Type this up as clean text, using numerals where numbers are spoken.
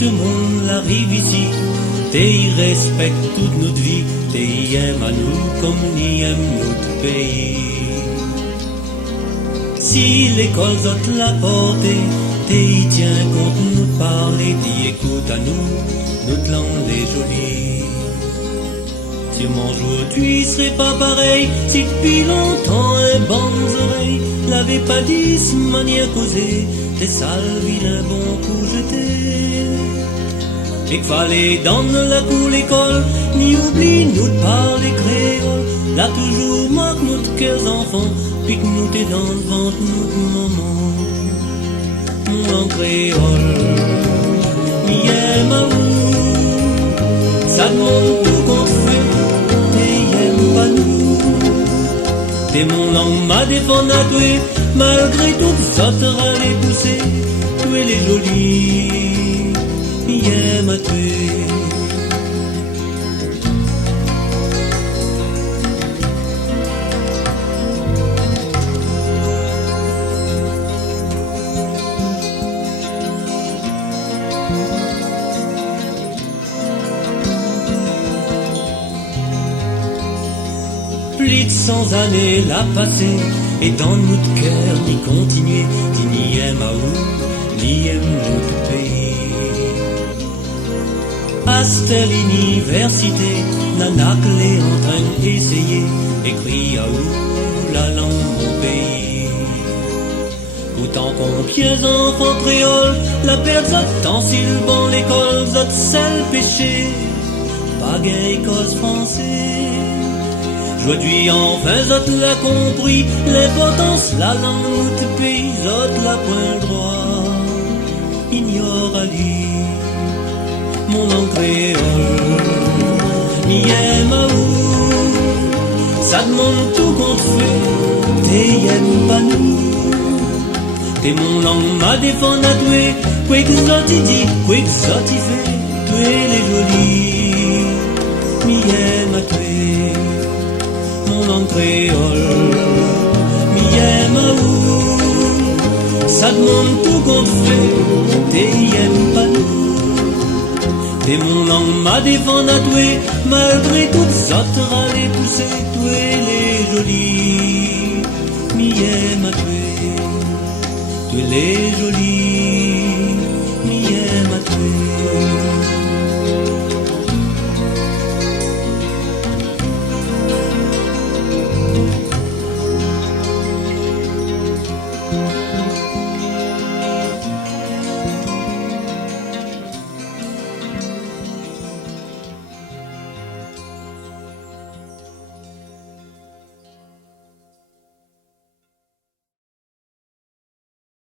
tout le monde arrive ici, t'es respecte toute notre vie, t'es aime à nous comme ni aime notre pays. Si l'école zot la portée, t'es tiens compte nous parler, t'y écoute à nous, notre langue est jolie. Si aujourd'hui serait pas pareil, si depuis longtemps un bonnes oreilles l'avait pas dit, ce manière causée, t'es sale vilain bon coup jeté. Et qu'il fallait dans la cour l'école, ni oublie nous de parler créole, là toujours marque notre cœur enfant, puis que nous t'es dans le ventre notre maman. Mon créole, mi aime à où, ça demande tout qu'on fait, t'es aime pas nous. T'es mon langue m'a défendu à toi, malgré tout ça t'aura les poussé, tu es les jolies, mi aime à toi. Plus de 100 années l'a passé, et dans notre cœur ni continuer, qui ni aime à où, ni aime notre pays. À cette université, Nanak est en train d'essayer, écrit à où la langue mon pays. Autant qu'on piège enfants créoles, la perte zot tant s'il bon l'école, zot seul péché, pas gain école français. Aujourd'hui enfin zot l'a compris, l'importance la langue de pays, zot l'a point le droit, ignore à lui, mon langue créole, mi aime à où, ça demande tout qu'on te fait, t'es aime pas nous, t'es mon langue m'a défendu à toi, quoi que zot y dit, quoi que zot y fait, toi les jolis, mi aime à toi. Mon langue créole, mi aime à où, ça demande tout qu'on te fait, t'es aime pas nous. T'es mon langue m'a défendu à toi, malgré tout ça t'aura les poussé, toi les jolis, mi aime à toi, toi les jolis.